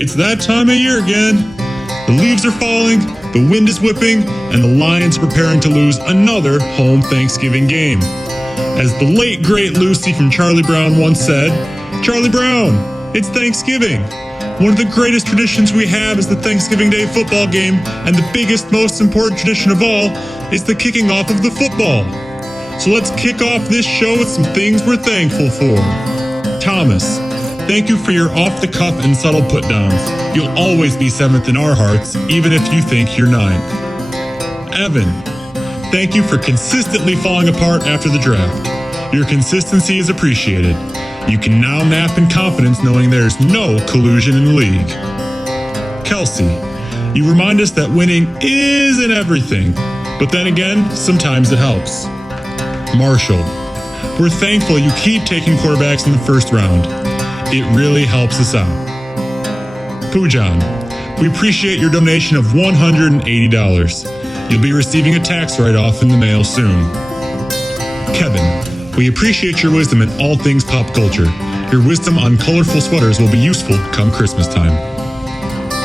It's that time of year again. The leaves are falling, the wind is whipping, and the Lions are preparing to lose another home Thanksgiving game. As the late, great Lucy from Charlie Brown once said, "Charlie Brown, it's Thanksgiving. One of the greatest traditions we have is the Thanksgiving Day football game, and the biggest, most important tradition of all is the kicking off of the football. So let's kick off this show with some things we're thankful for. Thomas, thank you for your off-the-cuff and subtle put-downs. You'll always be 7th in our hearts, even if you think you're 9th. Evan, thank you for consistently falling apart after the draft. Your consistency is appreciated. You can now nap in confidence knowing there's no collusion in the league. Kelsey, you remind us that winning isn't everything, but then again, sometimes it helps. Marshall, we're thankful you keep taking quarterbacks in the first round. It really helps us out. Poojan, we appreciate your donation of $180. You'll be receiving a tax write-off in the mail soon. Kevin, we appreciate your wisdom in all things pop culture. Your wisdom on colorful sweaters will be useful come Christmas time.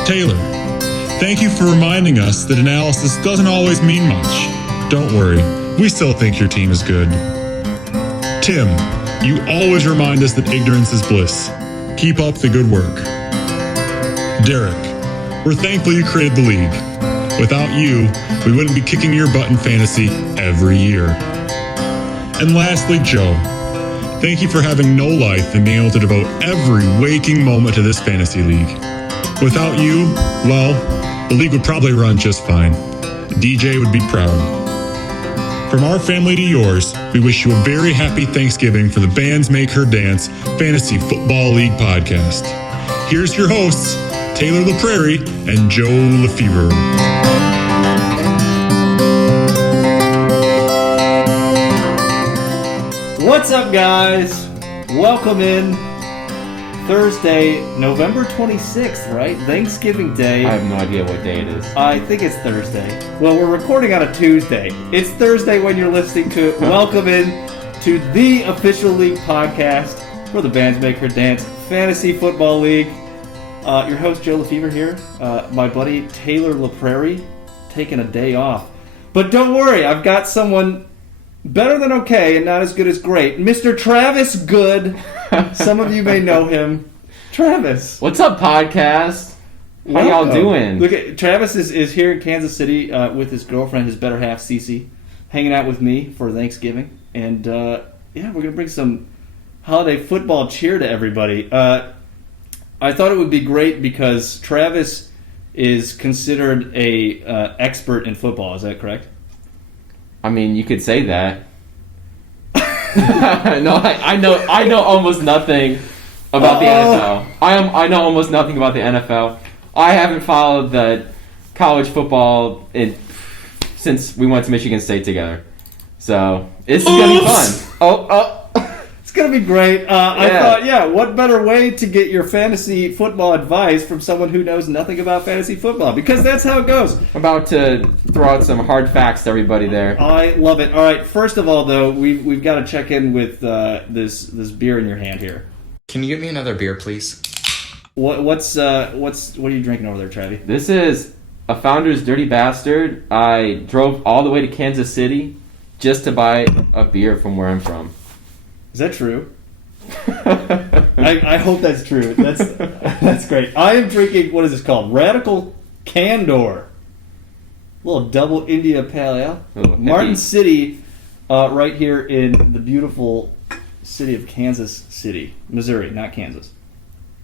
Taylor, thank you for reminding us that analysis doesn't always mean much. Don't worry, we still think your team is good. Tim, you always remind us that ignorance is bliss. Keep up the good work. Derek, we're thankful you created the league. Without you, we wouldn't be kicking your butt in fantasy every year. And lastly, Joe, thank you for having no life and being able to devote every waking moment to this fantasy league. Without you, well, the league would probably run just fine. DJ would be proud. From our family to yours, we wish you a very happy Thanksgiving for the Bands Make Her Dance Fantasy Football League podcast. Here's your hosts, Taylor LePrairie and Joe LeFevre. What's up, guys? Welcome in. Thursday, November 26th, right? Thanksgiving Day. I have no idea what day it is. I think it's Thursday. Well, we're recording on a Tuesday. It's Thursday when you're listening to it. Welcome in to the official league podcast for the Bands Make Her Dance Fantasy Football League. Your host, Joe LeFevre here. My buddy, Taylor LePrairie, taking a day off. But don't worry, I've got someone better than okay and not as good as great. Mr. Travis Good. Some of you may know him. Travis. What's up, podcast? How y'all doing? Look at Travis is here in Kansas City with his girlfriend, his better half, Cece, hanging out with me for Thanksgiving. And we're going to bring some holiday football cheer to everybody. I thought it would be great because Travis is considered a expert in football. Is that correct? I mean, you could say that. No, I know almost nothing about the NFL. I know almost nothing about the NFL. I haven't followed the college football since we went to Michigan State together. So it's gonna be fun. It's gonna be great. I thought, what better way to get your fantasy football advice from someone who knows nothing about fantasy football? Because that's how it goes. I'm about to throw out some hard facts to everybody there. I love it. All right, first of all, though, we've got to check in with this beer in your hand here. Can you get me another beer, please? What are you drinking over there, Travi? This is a Founder's Dirty Bastard. I drove all the way to Kansas City just to buy a beer from where I'm from. Is that true? I hope that's true. That's great. I am drinking, what is this called? Radical Candor. A little double India Pale Ale. Martin City, right here in the beautiful city of Kansas City, Missouri, not Kansas.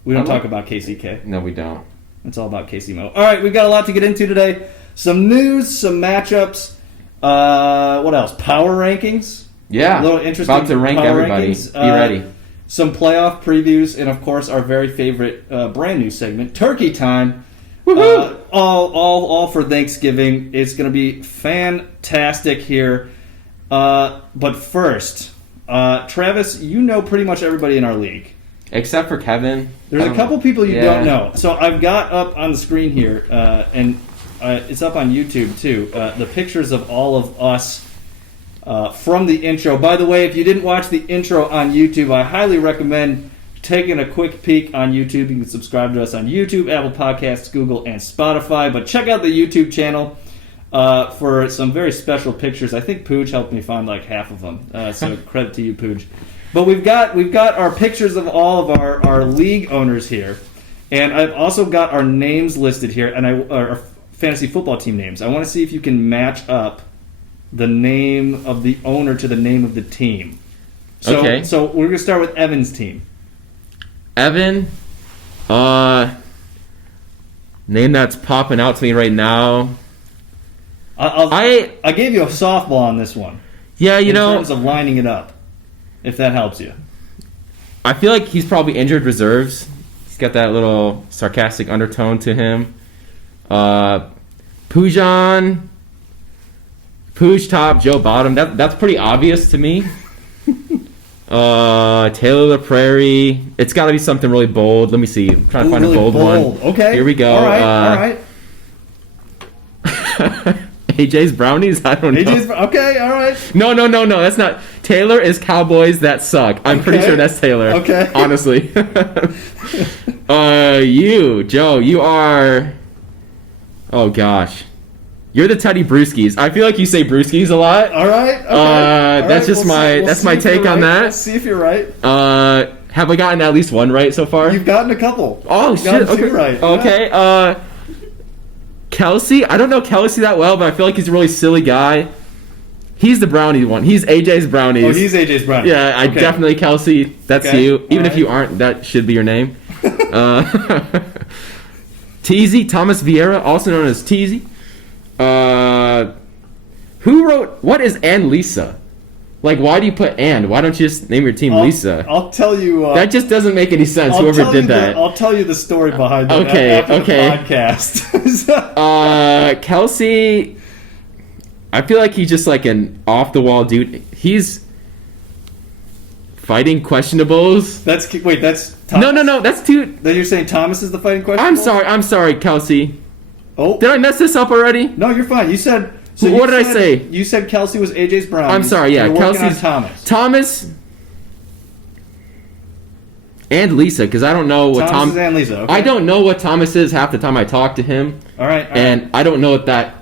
We don't talk about KCK. No, we don't. It's all about KCMO. All right, we've got a lot to get into today. Some news, some matchups. What else? Power rankings. Yeah, a little interesting. About to rank everybody. Be ready. Some playoff previews, and of course, our very favorite brand new segment, Turkey Time. Woohoo! All for Thanksgiving. It's going to be fantastic here. But first, Travis, you know pretty much everybody in our league. Except for Kevin. There's a couple people you don't know. So I've got up on the screen here, and it's up on YouTube too, the pictures of all of us from the intro. By the way, if you didn't watch the intro on YouTube, I highly recommend taking a quick peek on YouTube, you can subscribe to us on YouTube, Apple Podcasts, Google, and Spotify. But check out the YouTube channel for some very special pictures. I think Pooj helped me find like half of them. So credit to you, Pooj. But we've got our pictures of all of our league owners here. And I've also got our names listed here, and our fantasy football team names. I want to see if you can match up the name of the owner to the name of the team. So, Okay. So we're going to start with Evan's team. Evan, name that's popping out to me right now. I gave you a softball on this one. Yeah, in terms of lining it up, if that helps you. I feel like he's probably injured reserves. He's got that little sarcastic undertone to him. Pujan, Pooj top, Joe bottom. That's pretty obvious to me. Taylor the Prairie. It's got to be something really bold. Let me see. I'm trying to find really a bold one. Okay. Here we go. All right. AJ's Brownies? I don't know. Okay, all right. No. That's not. Taylor is Cowboys that suck. I'm pretty sure that's Taylor. Okay. Honestly. You, Joe, you are. Oh, gosh. You're the Teddy Brewskis. I feel like you say Brewskis a lot. All right. Okay. That's just that's my take on that. Let's see if you're right. Have I gotten at least one right so far? You've gotten a couple. Oh, You've shit. gotten two Okay. right. Okay. Yeah. Kelsey. I don't know Kelsey that well, but I feel like he's a really silly guy. He's the Brownie one. He's AJ's Brownies. Oh, he's AJ's Brownies. Yeah, I definitely Kelsey. That's Okay. you. Even if All you aren't, that should be your name. Teasy, Thomas Vieira, also known as Teasy. Who wrote? What is Ann Lisa? Like, why do you put Ann? Why don't you just name your team Lisa? I'll tell you. That just doesn't make any sense. Whoever did that. I'll tell you the story behind that Okay, after okay. the podcast. Kelsey. I feel like he's just like an off the wall dude. He's fighting questionables. That's No. That's too. Then you're saying Thomas is the fighting question? I'm sorry, Kelsey. Oh, Did I mess this up already? no, you're fine. You said. What did I say? You said Kelsey was AJ's Brown. I'm sorry. Yeah, You're working Kelsey's on Thomas. Thomas and Lisa, because I don't know what Thomas and Lisa. Okay. I don't know what Thomas is half the time I talk to him. All right. And I don't know what that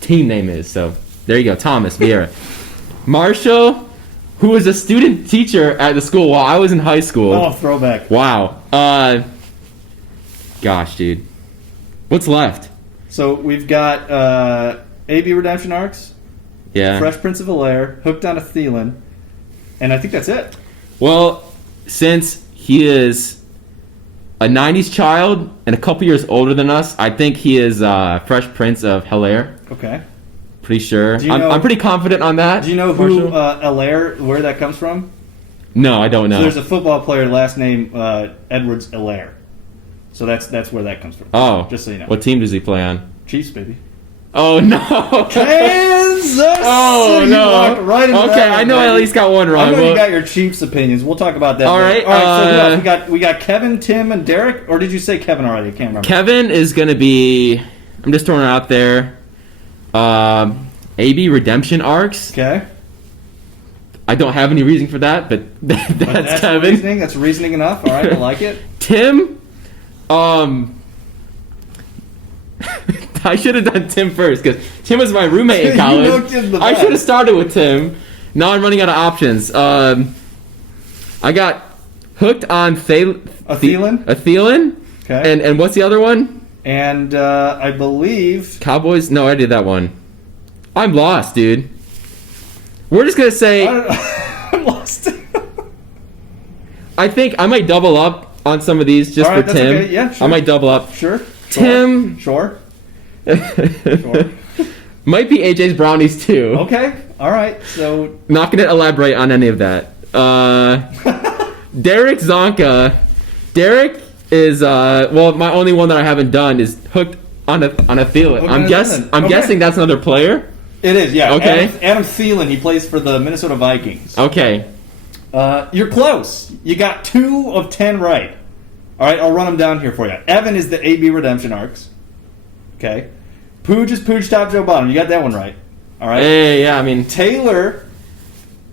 team name is. So there you go, Thomas Vieira. Marshall, who was a student teacher at the school while I was in high school. Oh, throwback. Wow. Gosh, dude. What's left? So we've got AB Redemption Arcs, Yeah. Fresh Prince of Bel-Air, Hooked on a Thielen, and I think that's it. Well, since he is a 90s child and a couple years older than us, I think he is Fresh Prince of Bel-Air. Okay. Pretty sure. Do you know- I'm pretty confident on that. Do you know who Marshall? Allaire, where that comes from? No, I don't know. So there's a football player, last name Edwards Allaire. So that's where that comes from. Oh. Just so you know. What team does he play on? Chiefs, baby. Oh, no. Kansas Oh, City. no. You walked right into Okay, that one, I know I at baby. least got one wrong. I know Well, you got your Chiefs opinions. We'll talk about that All later. right, So who else? We got Kevin, Tim, and Derek. Or did you say Kevin already? I can't remember. Kevin is going to be... I'm just throwing it out there. AB Redemption Arcs. Okay. I don't have any reason for that, but that's Kevin. Reasoning. That's reasoning enough. All right, I like it. Tim, I should have done Tim first because Tim was my roommate in You college. looked in the I back. should have started with Tim. Now I'm running out of options. I got hooked on Thielen? A Thielen. Okay. And what's the other one? And I believe Cowboys? No, I did that one. I'm lost, dude. We're just gonna say. I'm lost. I think I might double up on some of these just All right, for that's Tim. okay. Yeah, sure. I might double up. Sure. Tim. Sure. Might be AJ's Brownies too. Okay. All right. So Not gonna elaborate on any of that. Derek Zonka. Derek is my only one that I haven't done is hooked on a Thielen. Hooked on a Thielen. I'm Okay. guessing that's another player. it is. Yeah. Okay. Adam Thielen. He plays for the Minnesota Vikings. Okay. You're close. You got 2 of 10 right. All right. I'll run them down here for you. Evan is the AB Redemption Arcs. Okay. Pooj is Pooj top, Joe bottom. You got that one right. All right. Hey, yeah, I mean, Taylor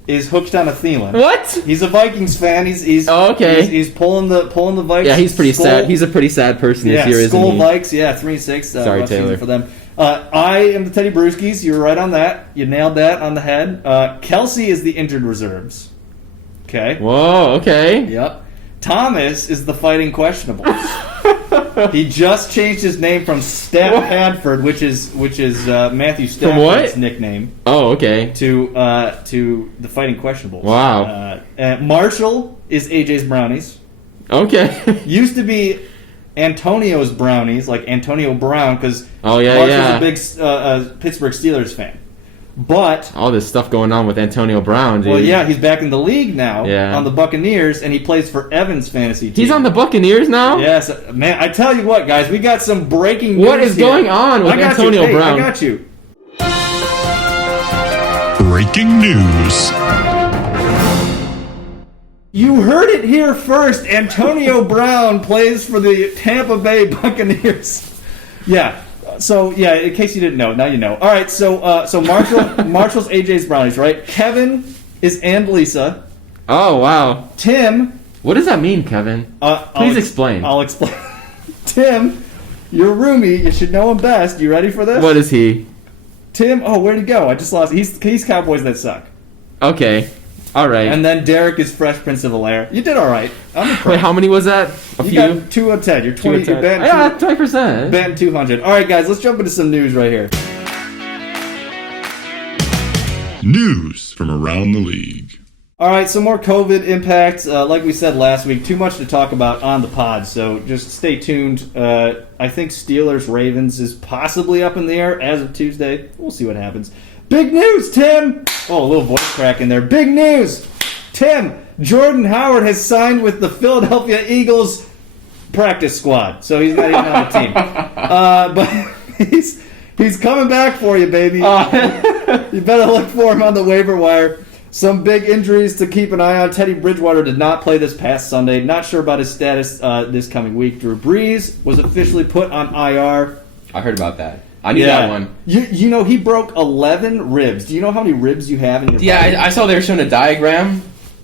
is hooked on a Thielen. What? He's a Vikings fan. He's okay. He's pulling the Vikes. Yeah, he's pretty sad. He's a pretty sad person this year, isn't Skull he? Vikes. Yeah, 3-6. Sorry, Taylor. For them. I am the Teddy Brewskis. You were right on that. You nailed that on the head. Kelsey is the injured reserves. Okay. Whoa. Okay. Yep. Thomas is the fighting questionable. He just changed his name from Stat Padford, which is Matthew Stafford's nickname. Oh, okay. To the fighting questionables. Wow. Marshall is AJ's Brownies. Okay. Used to be Antonio's Brownies, like Antonio Brown, because Marshall's a big Pittsburgh Steelers fan. But all this stuff going on with Antonio Brown, dude. Well, yeah, he's back in the league now on the Buccaneers, and he plays for Evan's fantasy team. He's on the Buccaneers now? Yes. Man, I tell you what, guys, we got some breaking news. What is going on with Antonio Brown? I got you. Breaking news. You heard it here first. Antonio Brown plays for the Tampa Bay Buccaneers. Yeah. So, yeah, in case you didn't know, now you know. All right, so Marshall's AJ's Brownies, right? Kevin is and Lisa. Oh, wow. Tim. What does that mean, Kevin? Please explain. I'll explain. Tim, your roomie, you should know him best. You ready for this? What is he? Tim, where'd he go? I just lost. He's Cowboys That Suck. Okay. All right. And then Derek is Fresh Prince of Bel-Air. You did all right. Wait, how many was that? You got 2 of 10. You're 20. You're batting 20%. Batting 200. All right, guys, let's jump into some news right here. News from around the league. All right, some more COVID impacts. Like we said last week, too much to talk about on the pod, so just stay tuned. I think Steelers-Ravens is possibly up in the air as of Tuesday. We'll see what happens. Big news, Tim! Oh, a little voice crack in there. Big news! Tim, Jordan Howard has signed with the Philadelphia Eagles practice squad, so he's not even on the team. But he's coming back for you, baby. You better look for him on the waiver wire. Some big injuries to keep an eye on. Teddy Bridgewater did not play this past Sunday. Not sure about his status this coming week. Drew Brees was officially put on IR. I heard about that. I knew that one. You know, he broke 11 ribs. Do you know how many ribs you have in your body? Yeah, I saw they were showing a diagram.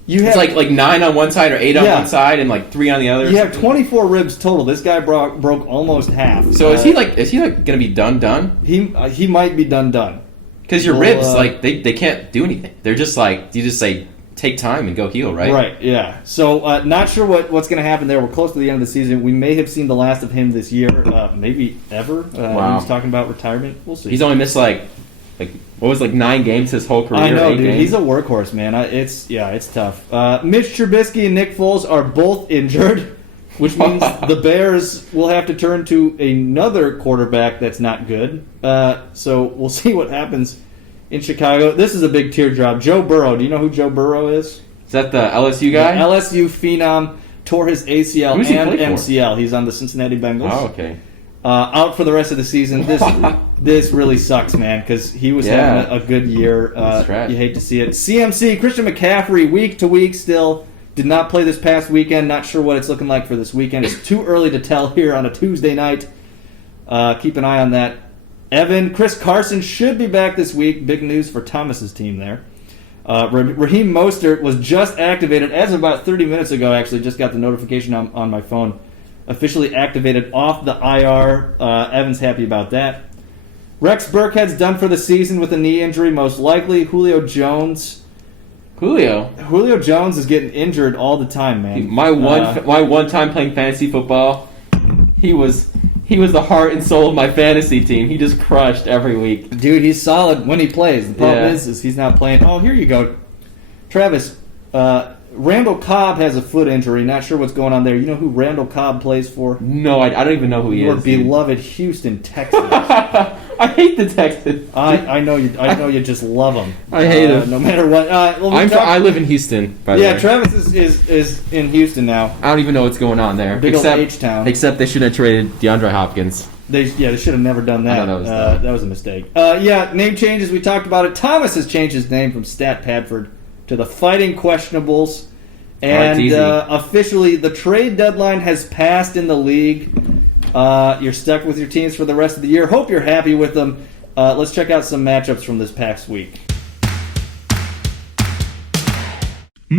It's like 9 on one side or 8 on one side and like 3 on the other. You have 24 ribs total. This guy broke almost half. So is he gonna be done? He might be done. Because your ribs, they can't do anything. They're just like, you just say, take time and go heal, right? Right, yeah. So, not sure what's going to happen there. We're close to the end of the season. We may have seen the last of him this year, maybe ever. Wow. He's talking about retirement. We'll see. He's only missed 9 games his whole career. I know, 8 dude. games. He's a workhorse, man. It's tough. Mitch Trubisky and Nick Foles are both injured, which means the Bears will have to turn to another quarterback that's not good. So we'll see what happens in Chicago. This is a big teardrop. Joe Burrow. Do you know who Joe Burrow is? Is that the LSU guy? The LSU phenom tore his ACL Who's he and play for? MCL. He's on the Cincinnati Bengals. Oh, okay. Out for the rest of the season. This really sucks, man, because he was having a good year. You hate to see it. CMC, Christian McCaffrey, week to week still. Did not play this past weekend. Not sure what it's looking like for this weekend. It's too early to tell here on a Tuesday night. Keep an eye on that. Chris Carson should be back this week. Big news for Thomas's team there. Raheem Mostert was just activated as of about 30 minutes ago, actually. Just got the notification on my phone. Officially activated off the IR. Evan's happy about that. Rex Burkhead's done for the season with a knee injury, most likely. Julio Jones is getting injured all the time, man. My one time playing fantasy football, he was the heart and soul of my fantasy team. He just crushed every week. Dude, he's solid when he plays. The problem is he's not playing. Oh, here you go. Travis, Randall Cobb has a foot injury. Not sure what's going on there. You know who Randall Cobb plays for? No, I don't even know who he is. Your beloved Houston Texans. I hate the Texans. I know you just love them. I hate them. No matter what. I live in Houston, by the way. Yeah, Travis is in Houston now. I don't even know what's going on there. Big old H-town. Except they should have traded DeAndre Hopkins. They should have never done that. I know that was a mistake. Name changes. We talked about it. Thomas has changed his name from Stat Padford to the Fighting Questionables. And officially, the trade deadline has passed in the league. You're stuck with your teams for the rest of the year. Hope you're happy with them. Let's check out some matchups from this past week.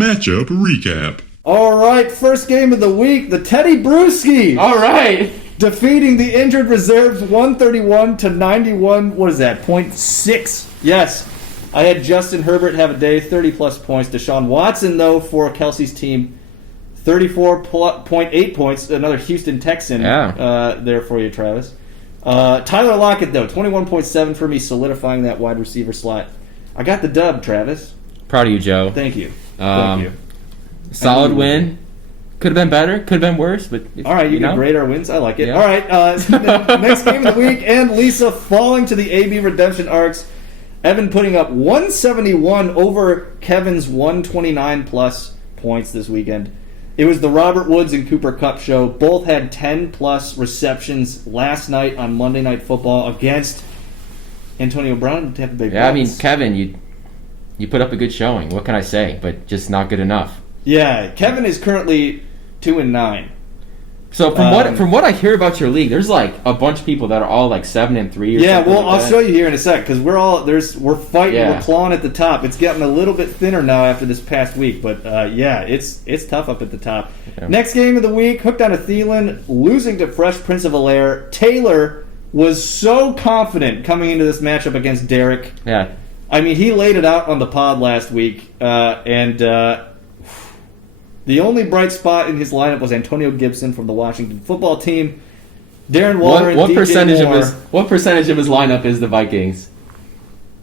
matchup recap. All right, first game of the week, the Teddy Bruschi All right. defeating the injured reserves 131 to 91. What is that? 0.6. Yes. I had Justin Herbert have a day, 30-plus points. Deshaun Watson, though, for Kelsey's team, 34.8 points. Another Houston Texan there for you, Travis. Tyler Lockett, though, 21.7 for me, solidifying that wide receiver slot. I got the dub, Travis. Proud of you, Joe. Thank you. Um, Thank you. Solid win. Could have been better. Could have been worse. But All right, you can grade our wins. I like it. Yeah. All right, the next game of the week, and Lisa falling to the AB Redemption Arcs. Evan putting up 171 over Kevin's 129-plus points this weekend. It was the Robert Woods and Cooper Kupp show. Both had 10-plus receptions last night on Monday Night Football against Antonio Brown and Tampa Bay Bucks. Yeah, I mean, Kevin, you put up a good showing. What can I say? But just not good enough. Yeah, Kevin is currently 2-9. So from what I hear about your league, there's like a bunch of people that are all like 7-3 or Yeah, something. well, like I'll that. show you here in a sec because we're fighting, Yeah. we're clawing at the top. It's getting a little bit thinner now after this past week, but yeah, it's tough up at the top. Okay. Next game of the week, hooked on a Thielen, losing to Fresh Prince of Bel-Air. Taylor was so confident coming into this matchup against Derek. Yeah. I mean, he laid it out on the pod last week, and the only bright spot in his lineup was Antonio Gibson from the Washington football team. Darren Waller and What DJ percentage Moore. what percentage of his lineup is the Vikings?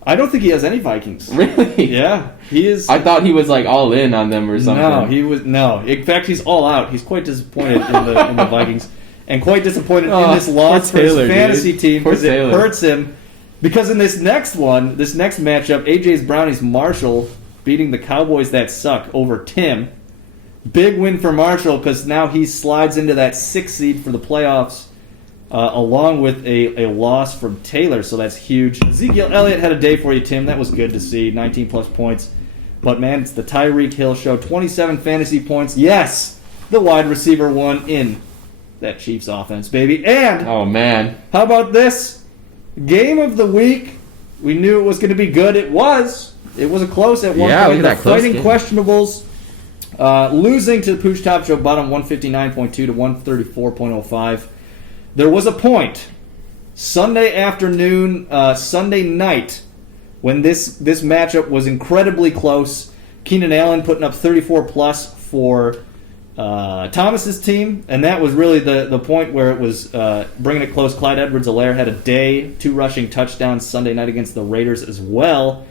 I don't think he has any Vikings. Really? Yeah, he is. I thought he was like all in on them or something. No, he was no. In fact, he's all out. He's quite disappointed in the Vikings, and quite disappointed in this loss for Taylor, his fantasy dude. team Poor because it Taylor. hurts him. Because in this next matchup, AJ's Brownies Marshall beating the Cowboys that suck over Tim. Big win for Marshall because now he slides into that 6th seed for the playoffs, along with a loss from Taylor, so that's huge. Ezekiel Elliott had a day for you, Tim. That was good to see, 19-plus points. But, man, it's the Tyreek Hill show, 27 fantasy points. Yes, the wide receiver one in that Chiefs offense, baby. And Oh man. how about this? Game of the week. We knew it was going to be good. It was. It was a close at one Yeah, point. look at The that close Fighting game. Questionables losing to the Pooch Top Show bottom 159.2 to 134.05. There was a point Sunday afternoon, Sunday night, when this matchup was incredibly close. Keenan Allen putting up 34-plus for Thomas's team, and that was really the point where it was bringing it close. Clyde Edwards-Helaire had a day, 2 rushing touchdowns Sunday night against the Raiders as well,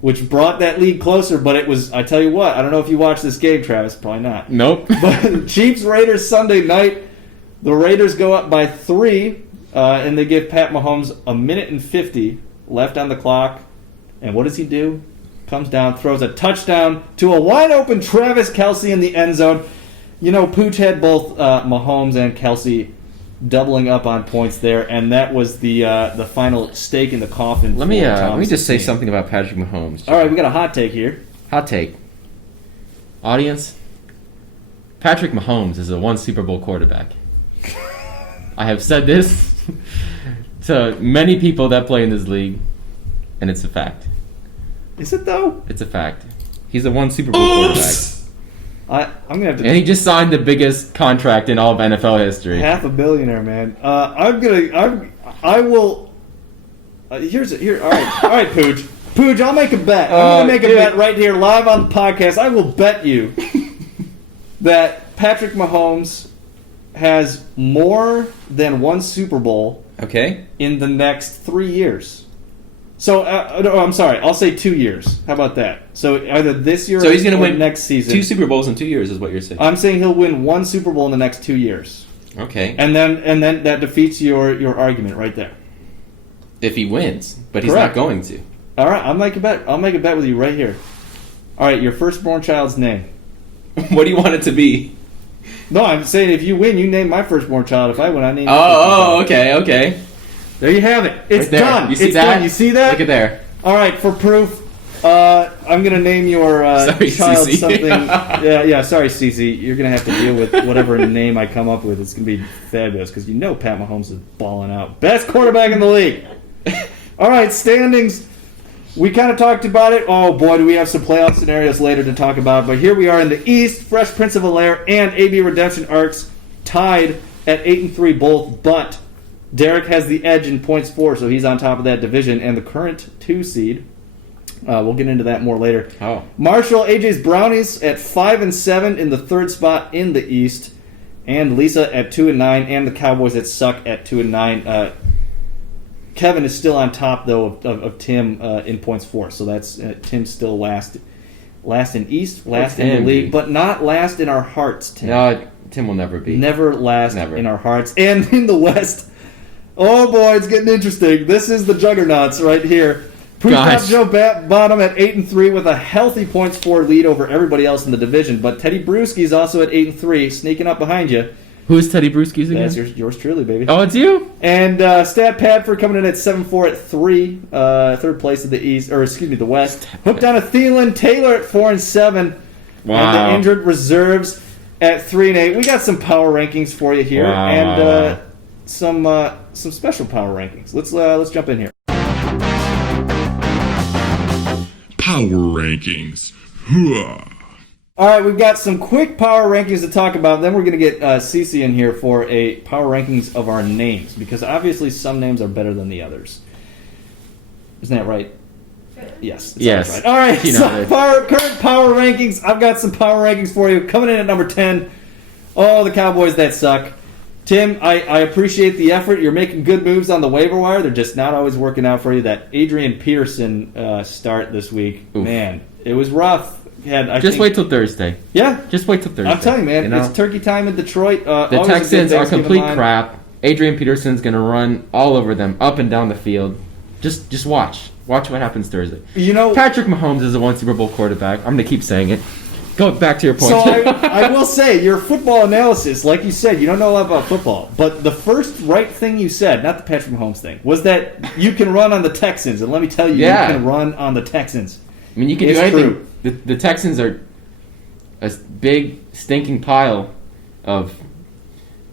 which brought that lead closer, but it was, I tell you what, I don't know if you watched this game, Travis, probably not. Nope. But Chiefs-Raiders Sunday night, the Raiders go up by 3, and they give Pat Mahomes a minute and 50 left on the clock, and what does he do? Comes down, throws a touchdown to a wide-open Travis Kelce in the end zone. You know, Pooch had both Mahomes and Kelce doubling up on points there, and that was the final stake in the coffin. Let me for let me Thomas's just say team. something about Patrick Mahomes. All right, we got a hot take here. Hot take. Audience, Patrick Mahomes is a 1 Super Bowl quarterback. I have said this to many people that play in this league, and it's a fact. Is it though? It's a fact. He's a 1 Super Bowl quarterback. I'm gonna have to. And he just signed the biggest contract in all of NFL history. Half a billionaire, man. I will. Here. All right, Pooch. Pooch, I'll make a bet. I'm gonna make a dude. bet right here, live on the podcast. I will bet you that Patrick Mahomes has more than 1 Super Bowl Okay. in the next 3 years. So, no, I'm sorry. I'll say 2 years. How about that? So either this year So he's going to or win next season. 2 Super Bowls in 2 years is what you're saying. I'm saying he'll win 1 Super Bowl in the next 2 years. Okay. And then that defeats your argument right there. If he wins, but he's Correct. not going to. All right, I'll make a bet. I'll make a bet with you right here. All right, your firstborn child's name. What do you want it to be? No, I'm saying if you win, you name my firstborn child. If I win, I name. your firstborn child. Okay. There you have it. It's Right there. done. You see it's that? done. You see that? Look at there. All right, for proof, I'm gonna name your Sorry, child Cece. something. Yeah. Sorry, Cece. You're gonna have to deal with whatever name I come up with. It's gonna be fabulous because you know Pat Mahomes is balling out, best quarterback in the league. All right, standings. We kind of talked about it. Oh, boy, do we have some playoff scenarios later to talk about. But here we are in the East. Fresh Prince of Bel-Air and AB Redemption Arcs tied at 8-3 both. But Derek has the edge in points for, so he's on top of that division and the current 2 seed. We'll get into that more later. Oh. Marshall, AJ's Brownies at 5-7 in the 3rd spot in the East. And Lisa at 2-9. And the Cowboys that suck at 2-9. Kevin is still on top, though, of Tim in points for. So that's Tim's still last in East, last in the league, but not last in our hearts, Tim. No, Tim will never be. Never last in our hearts. And in the West, oh boy, it's getting interesting. This is the juggernauts right here. Pre-top Joe bottom at 8-3 with a healthy points for lead over everybody else in the division. But Teddy Bruschi's also at 8-3, sneaking up behind you. Who's Teddy Bruschi's again? That's yours truly, baby. Oh, it's you? And Stat Padford coming in at 7-4 at 3, 3rd place in the East, or excuse me, the West. Hooked on a Thielen. Taylor at 4-7. Wow. And the injured reserves at 3-8. We got some power rankings for you here, and some special power rankings. Let's jump in here. Power rankings. Hooah. All right, we've got some quick power rankings to talk about. Then we're going to get Cece in here for a power rankings of our names, because obviously some names are better than the others. Isn't that right? Yes. Yes. Right. All right, current power rankings. I've got some power rankings for you. Coming in at number 10, the Cowboys that suck. Tim, I appreciate the effort. You're making good moves on the waiver wire. They're just not always working out for you. That Adrian Peterson start this week, Oof. Man, it was rough. Wait till Thursday. Yeah. Just wait till Thursday. I'm telling you, man. It's turkey time in Detroit. The Texans are complete crap. Adrian Peterson's going to run all over them, up and down the field. Just watch. Watch what happens Thursday. You know, Patrick Mahomes is a 1 Super Bowl quarterback. I'm going to keep saying it. Go back to your point. So I will say, your football analysis, like you said, you don't know a lot about football. But the first right thing you said, not the Patrick Mahomes thing, was that you can run on the Texans. And let me tell you, you can run on the Texans. I mean, you can do anything. The Texans are a big, stinking pile of...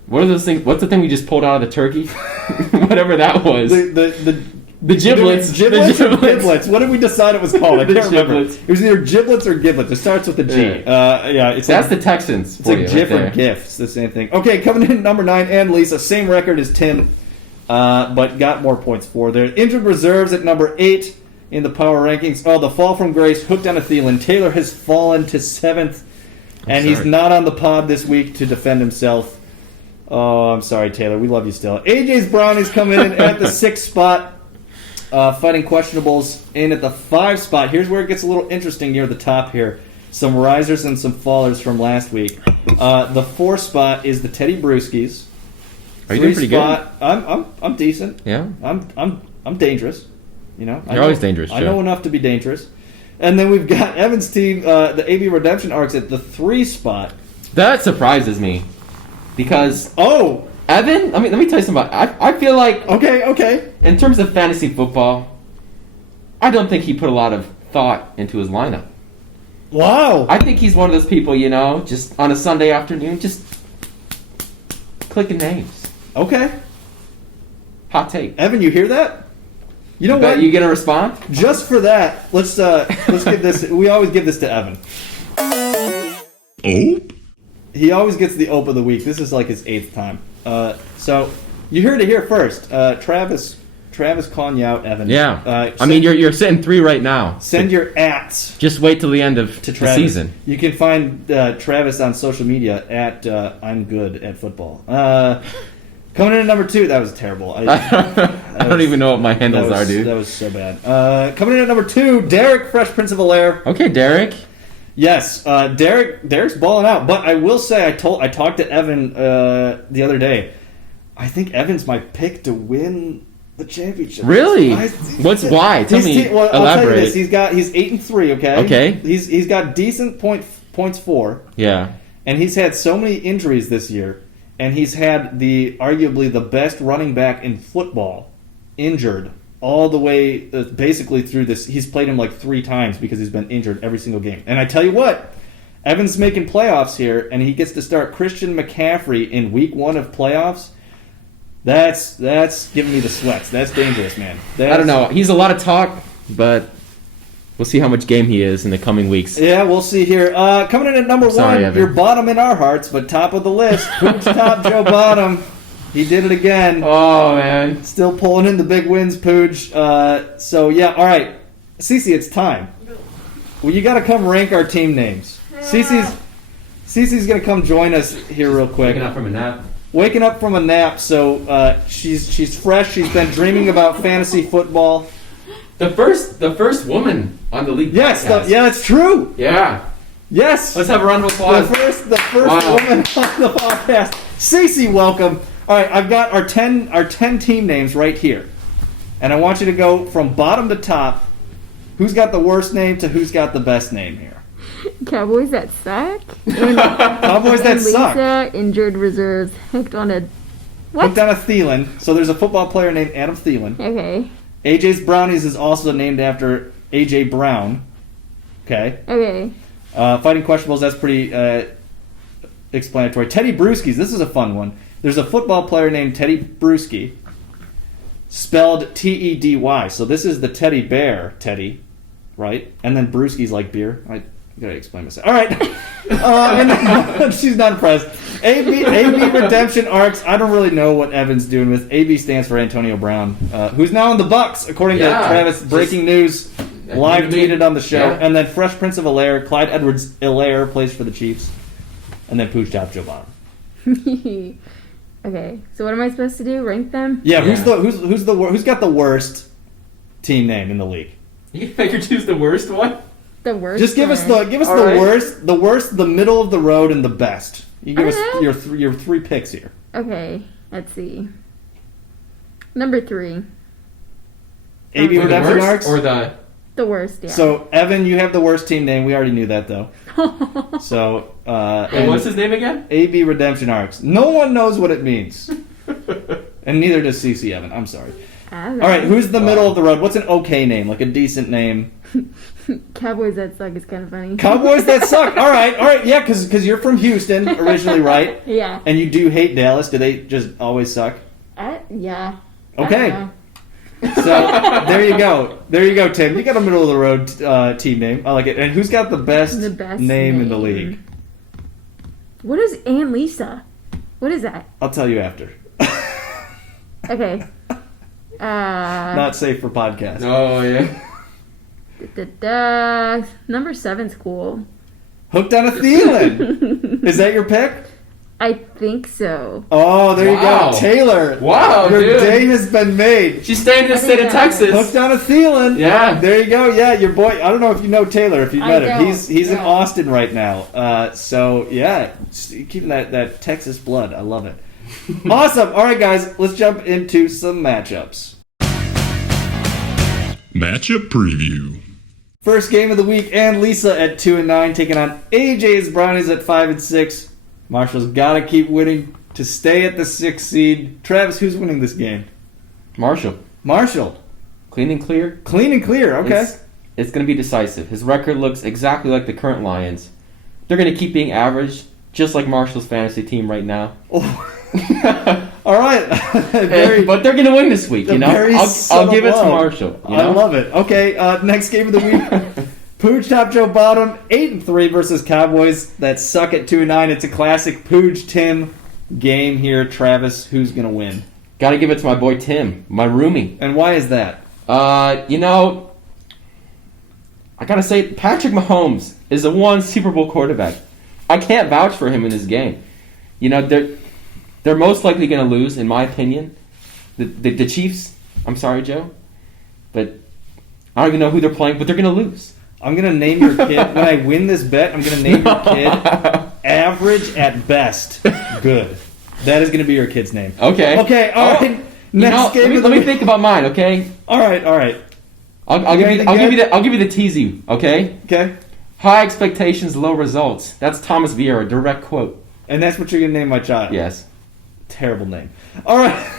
What are those things? What's the thing we just pulled out of the turkey? Whatever that was. The giblets. Giblets or giblets? What did we decide it was called? I can't remember. Giblets. It was either giblets or giblets. It starts with a G. That's like, the Texans. It's like GIF or GIF. It's the same thing. Okay, coming in at number 9, and Lisa. Same record as Tim, but got more points for. Their injured reserves at number 8 in the power rankings. Oh, the fall from grace. Hooked on a Thielen. Taylor has fallen to 7th, and he's not on the pod this week to defend himself. Oh, I'm sorry, Taylor. We love you still. AJ's Brownies coming in at the 6th spot. Fighting questionables in at the 5 spot. Here's where it gets a little interesting near the top here. Some risers and some fallers from last week. The 4 spot is the Teddy Bruschi's. Are you doing pretty good? I'm decent. Yeah. I'm dangerous. You know. You're always dangerous, Joe. I know enough to be dangerous. And then we've got Evan's team, the AB Redemption Arcs, at the 3 spot. That surprises me, because Evan, let me tell you something. I feel like okay. In terms of fantasy football, I don't think he put a lot of thought into his lineup. Wow. I think he's one of those people, just on a Sunday afternoon, just clicking names. Okay. Hot take. Evan, you hear that? You know what? You get a response? Just for that, let's give this. We always give this to Evan. Ope? He always gets the Ope of the week. This is like his 8th time. So you heard it here first. Travis calling you out, Evan. Yeah. You're sitting 3 right now. Send your ats. Just wait till the end of the season. You can find Travis on social media at I'm good at football. Coming in at number 2, that was terrible. I don't even know what my handles are, dude. That was so bad. Coming in at number 2, Derek, Fresh Prince of Bel-Air. Okay, Derek. Yes, Derek's balling out. But I will say, I talked to Evan the other day. I think Evan's my pick to win the championship. Really? Why? Tell me. I'll tell you this. He's 8-3. Okay. Okay. He's got decent points for. Yeah. And he's had so many injuries this year, and he's had arguably the best running back in football injured all the way basically through this. He's played him like 3 times because he's been injured every single game. And I tell you what, Evan's making playoffs here, and he gets to start Christian McCaffrey in week 1 of playoffs. That's giving me the sweats. That's dangerous, man. I don't know. He's a lot of talk, but We'll see how much game he is in the coming weeks. Yeah, we'll see here. Coming in at number Sorry, one, Evan. you're bottom in our hearts, but top of the list. Pooch Top Joe Bottom. He did it again. Oh, man. Still pulling in the big wins, Pooch. So, yeah, all right. Cece, it's time. Well, you got to come rank our team names. Cece's going to come join us here real quick. Waking up from a nap. Waking up from a nap, so she's fresh. She's been dreaming about fantasy football. The first woman on the league Yes, podcast. yeah, it's true. Yeah. Yes. Let's have a round of applause. The first Wow. woman on the podcast. Cece, welcome. All right, I've got our 10 team names right here. And I want you to go from bottom to top. Who's got the worst name to who's got the best name here? Cowboys that suck. Cowboys that And suck. Lisa, injured reserves, hooked on a... What? Hooked on a Thielen. So there's a football player named Adam Thielen. Okay. AJ's Brownies is also named after AJ Brown. Okay. Okay. Fighting Questionables, that's pretty explanatory. Teddy Brewskis, this is a fun one. There's a football player named Teddy Brewski, spelled T-E-D-Y. So this is the teddy bear, Teddy, right? And then Brewski's like beer. I gotta explain myself. All right. And then, she's not impressed. AB Redemption Arcs, I don't really know what Evan's doing with. AB stands for Antonio Brown, who's now in the Bucks, according to Yeah, Travis. Breaking news. Live tweeted on the show. Yeah. And then Fresh Prince of Bel-Air, Clyde Edwards-Helaire plays for the Chiefs. And then Pooch Top Joe Bottom. Okay. So what am I supposed to do? Rank them? Yeah, Yeah. who's got the worst team name in the league? You figure choose the worst one? The worst. Just give us one. the All right. worst, the middle of the road, and the best. You give us Okay. your three picks here. Okay. Let's see. Number 3. AB Or the Redemption worst Arcs. or the... The worst, yeah. So Evan, you have the worst team name. We already knew that though. So And what's his name again? AB Redemption Arcs. No one knows what it means, and neither does CC Evan. I'm sorry. All right, who's the middle of the road? What's an okay name, like a decent name? Cowboys that suck is kind of funny. Cowboys that suck. All right, yeah, because you're from Houston originally, right? Yeah. And you do hate Dallas. Do they just always suck? Yeah. Okay. I don't know. So there you go, Tim. You got a middle of the road team name. I like it. And who's got the best name in the league? What is Aunt Lisa? What is that? I'll tell you after. Okay. Not safe for podcast. Oh, yeah. Number 7's cool. Hooked on a Thielen. Is that your pick? I think so. Oh, there Wow. you go, Taylor. Wow, your dude. day has been made. She's staying in the state of Texas. Hooked on a Thielen. Yeah. There you go. Yeah, your boy. I don't know if you know Taylor. If you I met him, don't, he's in no. Austin right now. So yeah, keeping that Texas blood. I love it. Awesome. All right, guys, let's jump into some matchups. Matchup preview. First game of the week, and Lisa at 2-9 taking on AJ's Brownies at 5-6. Marshall's got to keep winning to stay at the 6th seed. Travis, who's winning this game? Marshall. Marshall. Clean and clear. Clean and clear. Okay. It's going to be decisive. His record looks exactly like the current Lions. They're going to keep being average, just like Marshall's fantasy team right now. Oh. All right. But they're going to win this week, you know? very I'll give it to subtle blow. Marshall. You I know? love it. Okay, next game of the week. Pooch Top Joe Bottom, 8-3 versus Cowboys that suck at 2-9. It's a classic Pooch Tim game here. Travis, who's going to win? Got to give it to my boy Tim, my roomie. And why is that? You know, I got to say, Patrick Mahomes is the one Super Bowl quarterback. I can't vouch for him in this game. You know, they're most likely going to lose, in my opinion. The Chiefs, I'm sorry, Joe, but I don't even know who they're playing, but they're going to lose. I'm going to name your kid, when I win this bet, I'm going to name your kid average at best good. That is going to be your kid's name. Okay. Okay, all right. Next game of the let me week. think about mine, okay? All right. I'll give you the teasy, okay? Okay. High expectations, low results. That's Thomas Vieira, direct quote. And that's what you're going to name my child? Yes. Terrible name. All right.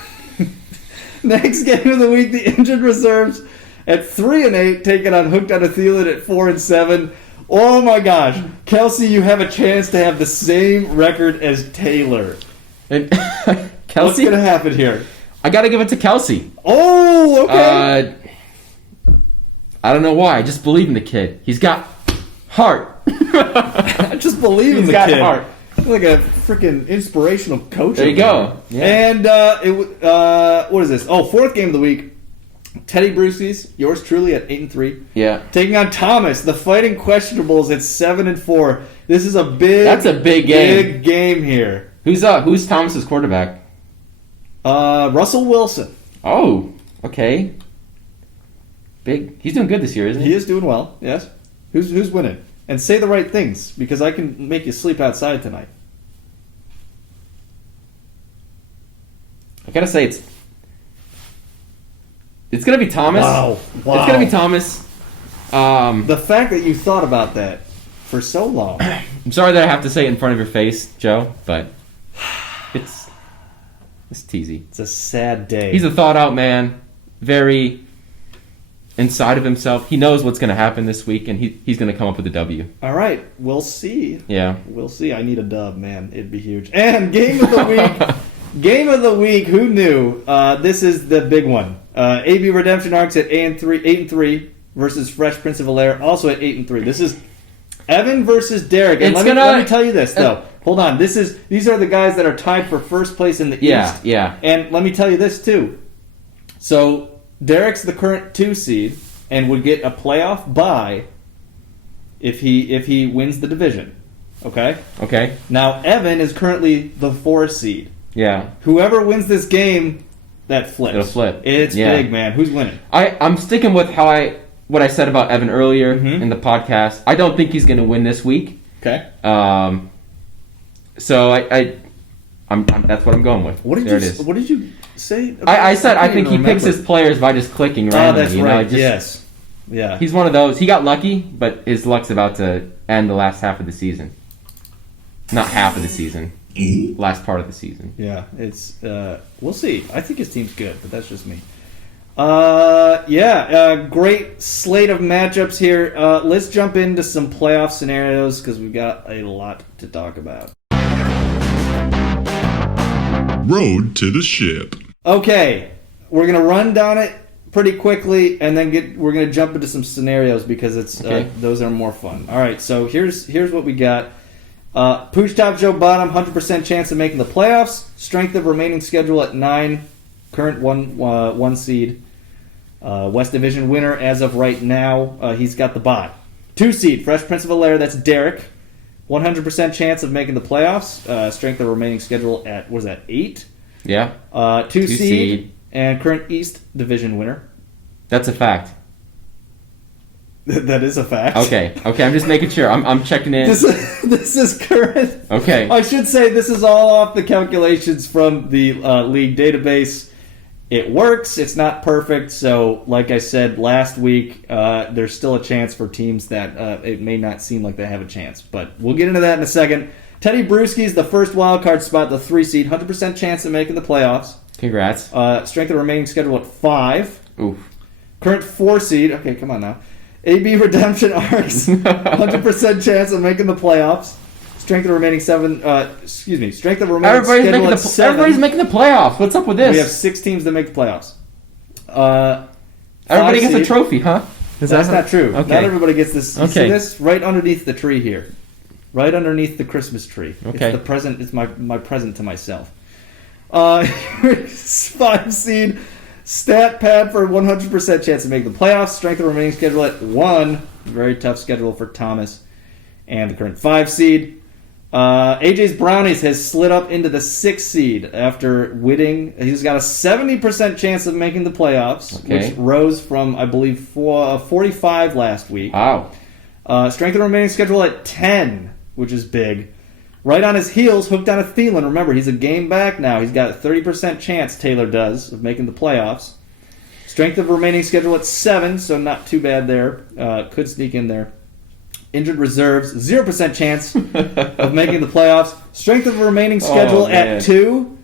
Next game of the week, the injured reserves at 3-8, taking on Hooked on a Thielen at 4-7. Oh my gosh, Kelsey, you have a chance to have the same record as Taylor. And What's Kelsey, gonna happen here? I got to give it to Kelsey. Oh, okay. I don't know why. I just believe in the kid. He's got heart. I just believe in He's the got kid. heart. Like a freaking inspirational coach. There you go. Yeah. And what is this? Oh, fourth game of the week. Teddy Bruschi's, yours truly at 8-3. Yeah. Taking on Thomas, the Fighting Questionables at 7-4. This is a big. That's a big game. Big game here. Who's Thomas's quarterback? Russell Wilson. Oh, okay. Big. He's doing good this year, isn't he? He is doing well. Yes. Who's winning? And say the right things because I can make you sleep outside tonight. I gotta say it's gonna be Thomas. Wow. It's gonna be Thomas. The fact that you thought about that for so long. I'm sorry that I have to say it in front of your face, Joe, but it's teasy. It's a sad day. He's a thought out man, very inside of himself. He knows what's gonna happen this week, and he's gonna come up with a W. All right, we'll see. Yeah, we'll see. I need a dub, man. It'd be huge. And game of the week. Game of the week. Who knew? This is the big one. AB Redemption Arcs at 8-3 versus Fresh Prince of Bel-Air, also at 8-3. This is Evan versus Derek. And let me tell you this though. Hold on. These are the guys that are tied for first place in the East. Yeah. And let me tell you this too. So Derek's the current 2 seed and would get a playoff bye if he wins the division. Okay? Okay. Now Evan is currently the 4 seed. Yeah. Whoever wins this game, that flips. It'll flip. It's big, man. Who's winning? I'm sticking with what I said about Evan earlier in the podcast. I don't think he's going to win this week. Okay. So I'm that's what I'm going with. What did you say? I said I think he picks his players by just clicking randomly. Oh, that's right. Yes. Yeah. He's one of those. He got lucky, but his luck's about to end the last half of the season. Not half of the season. Last part of the season. Yeah, it's we'll see. I think his team's good, but that's just me. Great slate of matchups here. Let's jump into some playoff scenarios because we've got a lot to talk about. Road to the ship. Okay, we're gonna run down it pretty quickly, and then we're gonna jump into some scenarios because it's those are more fun. All right, so here's what we got. Pooch Top Joe Bottom, 100% chance of making the playoffs. Strength of remaining schedule at 9. Current 1 seed. West Division winner as of right now. He's got the bot. 2 seed, Fresh Prince of Bel-Air, that's Derek. 100% chance of making the playoffs. Strength of remaining schedule at, 8? Yeah. 2 seed. And current East Division winner. That's a fact. That is a fact. Okay. I'm just making sure. I'm checking in. This is current. Okay. I should say this is all off the calculations from the league database. It works. It's not perfect. So, like I said last week, there's still a chance for teams that it may not seem like they have a chance. But we'll get into that in a second. Teddy Bruschi's the first wild card spot, the 3 seed, 100% chance of making the playoffs. Congrats. Strength of remaining schedule at 5. Oof. Current 4 seed. Okay, come on now. AB Redemption Arcs, 100% chance of making the playoffs. Strength of remaining 7. Strength of remaining schedule at 7. Everybody's making the playoffs. What's up with this? We have 6 teams that make the playoffs. Everybody gets a trophy, huh? That's not true. Okay. Not everybody gets this. You Okay. see this right underneath the tree here, right underneath the Christmas tree. Okay. It's the present. It's my present to myself. 5 seed. Stat pad for 100% chance of making the playoffs. Strength of remaining schedule at 1. Very tough schedule for Thomas. And the current 5 seed. AJ's Brownies has slid up into the 6th seed after winning. He's got a 70% chance of making the playoffs, which rose from, I believe, 45 last week. Wow. Strength of remaining schedule at 10, which is big. Right on his heels, hooked on a Thielen. Remember, he's a game back now. He's got a 30% chance, Taylor does, of making the playoffs. Strength of remaining schedule at 7, so not too bad there. Could sneak in there. Injured reserves, 0% chance of making the playoffs. Strength of remaining schedule at 2.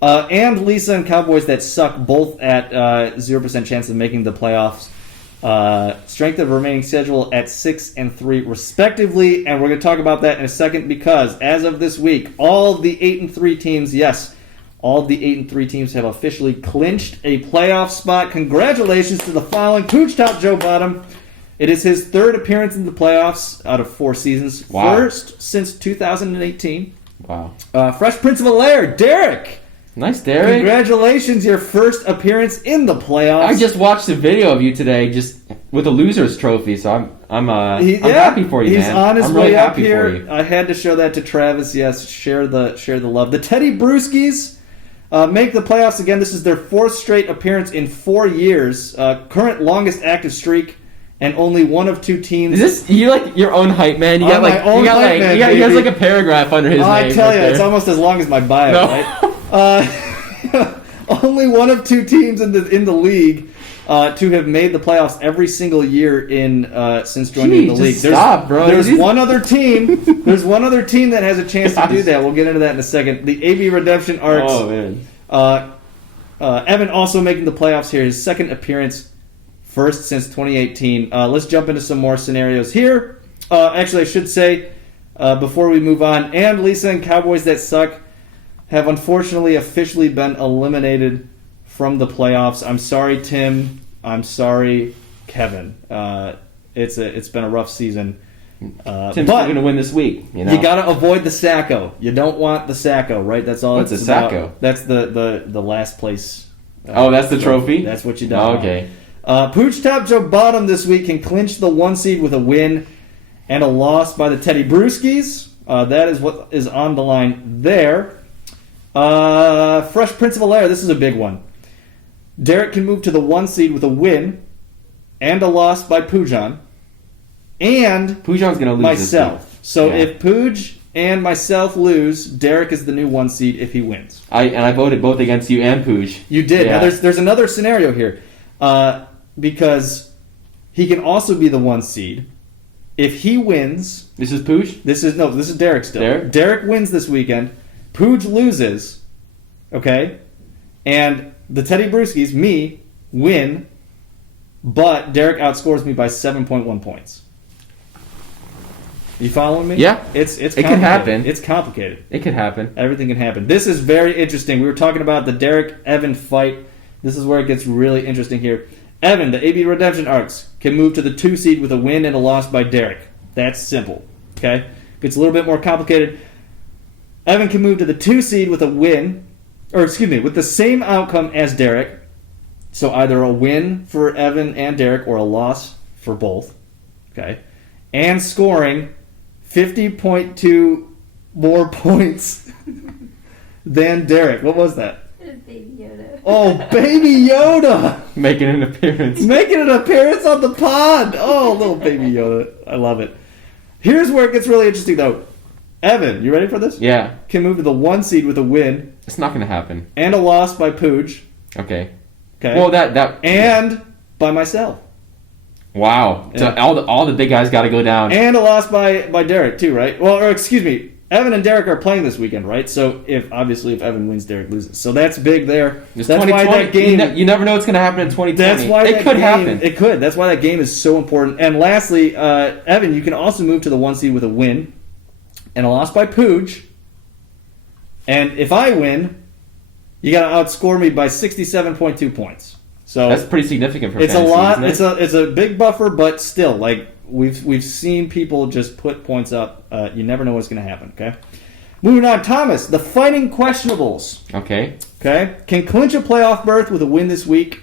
And Lisa and Cowboys that suck, both at 0% chance of making the playoffs. Strength of remaining schedule at 6 and 3 respectively, and we're going to talk about that in a second because as of this week, all the 8-3 teams, yes, all the 8-3 teams have officially clinched a playoff spot. Congratulations to the following: Pooch Top Joe Bottom, It is his third appearance in the playoffs out of 4 seasons. Wow. First since 2018. Wow. Fresh Prince of Bel-Air, Derek. Nice, Derek. Congratulations, your first appearance in the playoffs. I just watched a video of you today, just with a loser's trophy. So I'm happy for you, He's man. on his I'm really way up happy here. for you. I had to show that to Travis. Yes, share the love. The Teddy Brewskis make the playoffs again. This is their 4th straight appearance in 4 years. Current longest active streak, and only one of 2 teams. Is this you like your own hype man? You I'm got like my own you got hype like man, he has baby. like a paragraph under his name. I tell right you, there. it's almost as long as my bio, No. right? Only one of 2 teams in the league to have made the playoffs every single year in since joining the Gee, league. just stop, bro. There's These- one other team. There's one other team that has a chance to do that. We'll get into that in a second. The AB Redemption Arcs. Oh man. Evan also making the playoffs here. His 2nd appearance, first since 2018. Let's jump into some more scenarios here. Actually, I should say before we move on, and Lisa and Cowboys That Suck have unfortunately officially been eliminated from the playoffs. I'm sorry, Tim. I'm sorry, Kevin. It's been a rough season. Tim's but going to win this week. You know. you got to avoid the Sacco. You don't want the Sacco, right? That's all What's it's a about. Sacco? That's the last place. Oh, that's the trophy? That's what you don't Okay. want. Pooch Top Joe Bottom this week can clinch the 1 seed with a win and a loss by the Teddy Brewskis. That is what is on the line there. Fresh Prince of Bel-Air, this is a big one. Derek can move to the 1 seed with a win and a loss by Pujan. And Pujan's going to lose myself. this week. So Yeah. if Pooj and myself lose, Derek is the new 1 seed if he wins. I voted both against you and Pooj. You did. Yeah. Now there's another scenario here, because he can also be the 1 seed if he wins. This is Pooj? This is Derek still. Derek? Derek wins this weekend. Pooj loses. Okay, and the Teddy Brewskis, me, win, but Derek outscores me by 7.1 points. You following me? Yeah. It's It can complicated. happen. It's complicated. It could happen. Everything can happen. This is very interesting. We were talking about the Derek Evan fight. This is where it gets really interesting here. Evan, the AB Redemption Arcs, can move to the 2 seed with a win and a loss by Derek. That's simple. Okay? Gets a little bit more complicated. Evan can move to the 2 seed with a win, with the same outcome as Derek. So either a win for Evan and Derek or a loss for both. Okay? And scoring 50.2 more points than Derek. What was that? Baby Yoda. Oh, Baby Yoda! Making an appearance. Making an appearance on the pod! Oh, little Baby Yoda. I love it. Here's where it gets really interesting, though. Evan, you ready for this? Yeah. Can move to the 1 seed with a win It's not going to happen. and a loss by Pooj. Okay. Okay. Well, that and by myself. wow. So Yeah. all the big guys got to go down. And a loss by Derek, too, right? Well, or excuse me. Evan and Derek are playing this weekend, right? So if Evan wins, Derek loses. So that's big there. It's That's why 2020. that game. You never know what's going to happen in 2020. That's why it that could game, happen. It could. That's why that game is so important. And lastly, Evan, you can also move to the 1 seed with a win and a loss by Pooj. And if I win, you got to outscore me by 67.2 points. So That's pretty significant for it's a fantasy, lot. isn't it? It's a big buffer, but still, like we've seen people just put points up. You never know what's going to happen. Okay. Moving on, Thomas, the Fighting Questionables. Okay. Okay, can clinch a playoff berth with a win this week,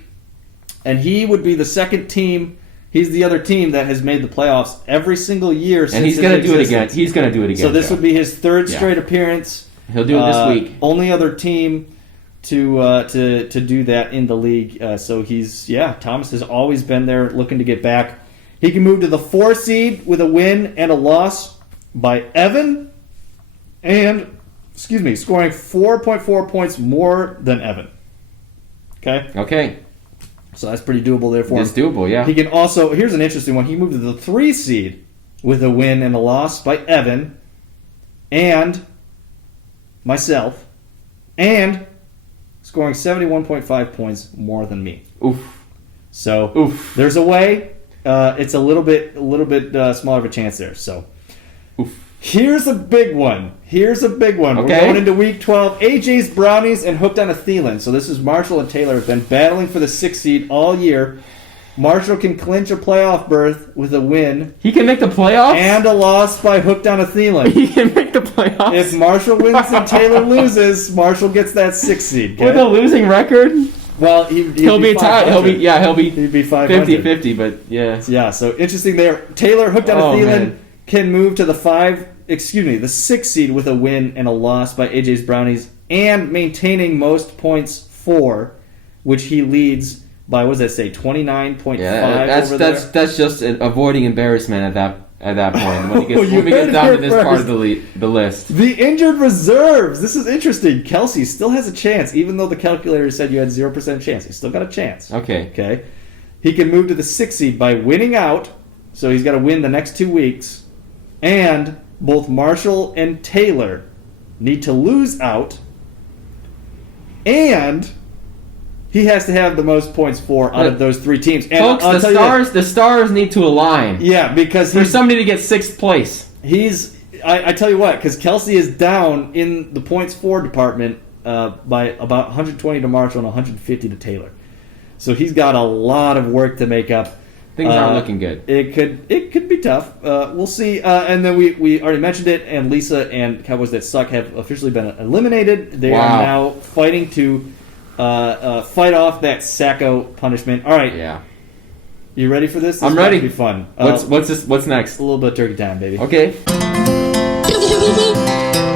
and he would be the second team. He's the other team that has made the playoffs every single year since And he's his going to do it existence. again. He's going to do it again. So this Joe. would be his 3rd Yeah. straight appearance. He'll do it this week. Only other team to do that in the league. So Thomas has always been there, looking to get back. He can move to the 4 seed with a win and a loss by Evan, and scoring 4.4 points more than Evan. Okay, Okay. so that's pretty doable there for him. It's doable, yeah. He can also, here's an interesting one. He moved to the 3 seed with a win and a loss by Evan and myself, and scoring 71.5 points more than me. Oof. So Oof. there's a way. It's a little bit smaller of a chance there. So Oof. here's a big one. We're Okay. going into week 12. AJ's Brownies and hooked on a Thielen. So this is Marshall and Taylor have been battling for the 6th seed all year. Marshall can clinch a playoff berth with a win He can make the playoffs? and a loss by hooked on a Thielen. He can make the playoffs? If Marshall wins and Taylor loses, Marshall gets that 6th seed. Okay? With a losing record? Well, He'll be tied. He'd be 500. 50-50, but yeah. Yeah, so interesting there. Taylor hooked on a Oh, Thielen man. can move to the 6th seed with a win and a loss by AJ's Brownies and maintaining most points for, which he leads by, what does that say, 29.5 Yeah, over there? that's just avoiding embarrassment at that point. When, You when we heard get down it to this part first. of the list. The injured reserves. This is interesting. Kelsey still has a chance, even though the calculator said you had 0% chance. He's still got a chance. Okay. Okay. He can move to the 6th seed by winning out, so he's got to win the next 2 weeks. And both Marshall and Taylor need to lose out. And he has to have the most points for out of those 3 teams. And Folks, I'll tell you the stars need to align. yeah, because For somebody to get 6th place. I tell you what, because Kelsey is down in the points for department by about 120 to Marshall and 150 to Taylor. So he's got a lot of work to make up. Things aren't looking good. It could be tough. We'll see. And then we already mentioned it, and Lisa and Cowboys That Suck have officially been eliminated. They Wow. are now fighting to fight off that Sacco punishment. All right, Yeah. you ready for this? I'm This ready. might be fun. What's next? A little bit of turkey time, baby. Okay.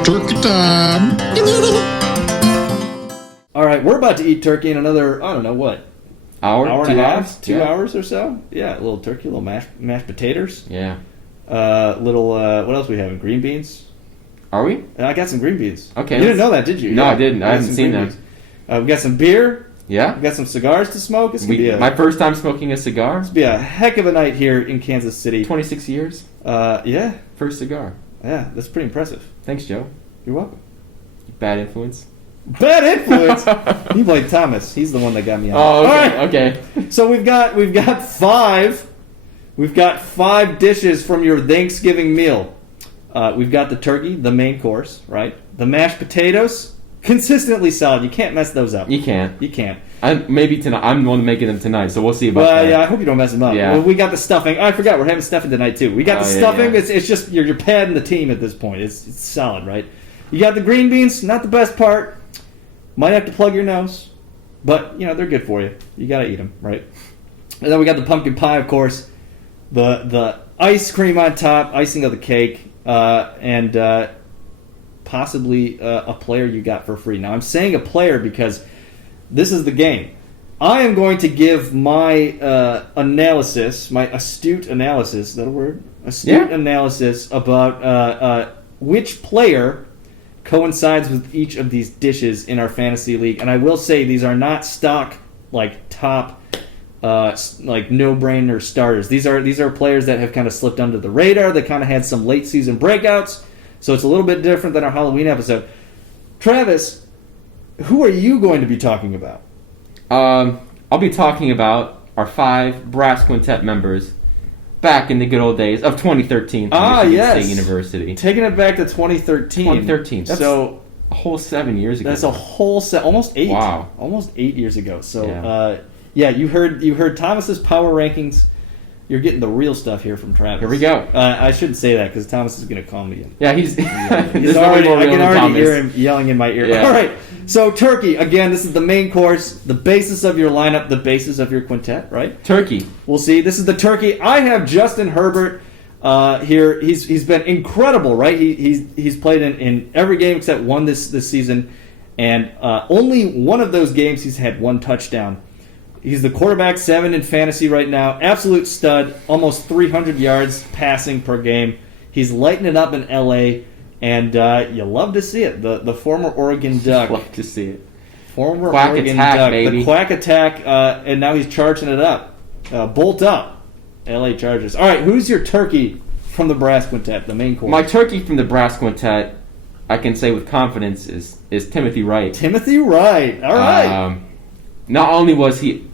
Turkey time. All right, we're about to eat turkey in another, I don't know what, Hour and 2 a half, hours? 2 Yeah. hours or so. Yeah, a little turkey, a little mashed potatoes, Yeah. little what else we have? Green beans. Are we? I got some green beans. Okay, you didn't let's- know that, did you? No, Yeah, I didn't. I got haven't some seen green them. beans. We got some beer. Yeah. We got some cigars to smoke. It's gonna My first time smoking a cigar. be a heck of a night here in Kansas City. 26 years. Yeah, First cigar. that's pretty impressive. Thanks, Joe. You're welcome. Bad influence. Bad influence. You blame Thomas. He's the one that got me on. Oh, All okay. right. Okay. So we've got 5. We've got 5 dishes from your Thanksgiving meal. We've got the turkey, the main course, right? The mashed potatoes, consistently solid. You can't mess those up. You can't. You can't. Maybe tonight. I'm the one making them tonight, so we'll see about Well, that. yeah, I hope you don't mess them up. Yeah. Well, we got the stuffing. I forgot we're having stuffing tonight too. We got the Oh, yeah, stuffing. yeah. It's just you're padding the team at this point. It's solid, right? You got the green beans. Not the best part. Might have to plug your nose, but they're good for you. You got to eat them, right? And then we got the pumpkin pie, of course. The ice cream on top, icing of the cake, and possibly a player you got for free. Now I'm saying a player because this is the game. I am going to give my analysis, my astute analysis, is that a word? Astute Yeah. analysis about which player coincides with each of these dishes in our fantasy league. And I will say these are not stock, top, no-brainer starters. These are players that have kind of slipped under the radar, that kind of had some late season breakouts. So it's a little bit different than our Halloween episode. Travis, who are you going to be talking about? I'll be talking about our 5 brass quintet members back in the good old days of 2013 from Michigan yes. State University. Taking it back to 2013. 2013. That's So a whole 7 years ago. that's a whole almost 8. Wow. Almost 8 years ago. So Yeah. you heard Thomas's power rankings. You're getting the real stuff here from Travis. Here we go. I shouldn't say that because Thomas is going to call me again. Yeah, he's. He's there's already, nobody more I real can than already Thomas. hear him yelling in my ear. Yeah. All right. So turkey again. This is the main course, the basis of your lineup, the basis of your quintet. Right. Turkey. We'll see. This is the turkey. I have Justin Herbert here. He's been incredible. Right. He's played in every game except one this season, and only one of those games he's had 1 touchdown. He's the quarterback 7 in fantasy right now. Absolute stud. Almost 300 yards passing per game. He's lighting it up in L.A., and you love to see it. The former Oregon Duck. Love to see it. Former Quack Oregon attack, Duck. baby. The quack attack, and now he's charging it up. Bolt up. L.A. Chargers. All right, who's your turkey from the brass quintet, the main course? My turkey from the brass quintet, I can say with confidence, is Timothy Wright. Timothy Wright. All right. Not only was he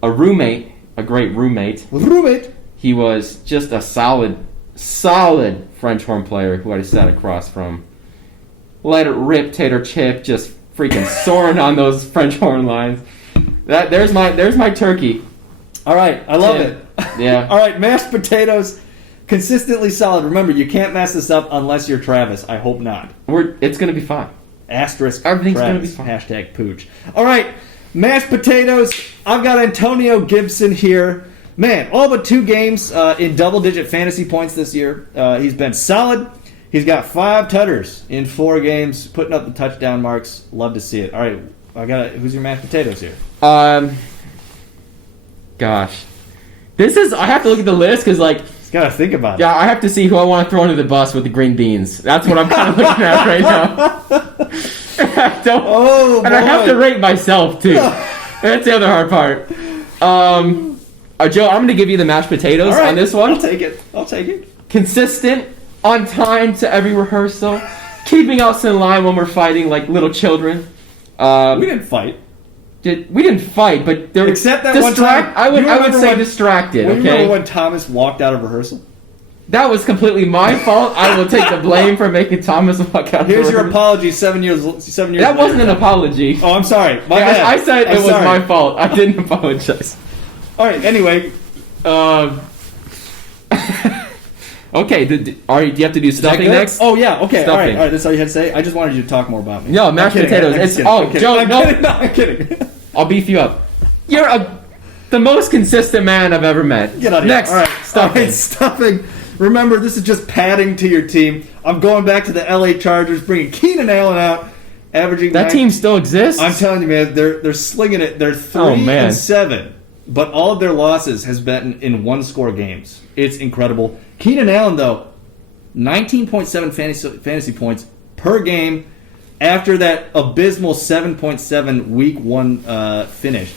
a roommate, a great roommate, Roommate. he was just a solid French horn player who I sat across from. Let it rip, Tater Chip, just freaking soaring on those French horn lines. There's my turkey. All right, I love Tim. it. Yeah. All right, mashed potatoes, consistently solid. Remember, you can't mess this up unless you're Travis. I hope not. It's going to be fine. Asterisk. Everything's Travis, gonna be fine. Hashtag pooch. All right, mashed potatoes. I've got Antonio Gibson here. Man, all but 2 games in double-digit fantasy points this year. He's been solid. He's got 5 tutters in 4 games, putting up the touchdown marks. Love to see it. All right, who's your mashed potatoes here? Gosh. I have to look at the list because, like, Just gotta think about it. yeah, I have to see who I want to throw under the bus with the green beans. That's what I'm kind of looking at right now. I have to rate myself, too. That's the other hard part. Joe, I'm going to give you the mashed potatoes All right, on this one. I'll take it. Consistent, on time to every rehearsal, keeping us in line when we're fighting like little children. We didn't fight. We didn't fight, but there Except that one time. I would say when, distracted. You Okay, remember when Thomas walked out of rehearsal? that was completely my fault. I will take the blame for making Thomas walk out. Here's your rehearsal. apology. 7 years. That wasn't an apology. Oh, I'm sorry. My bad. I said I'm it was sorry. my fault. I didn't apologize. All right. Anyway, Okay, do you have to do stuffing good? next? Oh yeah. Okay. All Stuffing. right. That's all you had to say. I just wanted you to talk more about me. No, mashed I'm kidding. potatoes. I'm It's kidding. I'm kidding. Joe. I'm No, kidding. No, I'm kidding. I'll beef you up. You're the most consistent man I've ever met. Get out of here. Next, All right. stuffing. All right, stuffing. Remember, this is just padding to your team. I'm going back to the LA Chargers, bringing Keenan Allen out, averaging. That team still exists? I'm telling you, man, they're slinging it. They're 3-7, but all of their losses has been in 1-score games. It's incredible. Keenan Allen, though, 19.7 fantasy points per game after that abysmal 7.7 week 1 finish.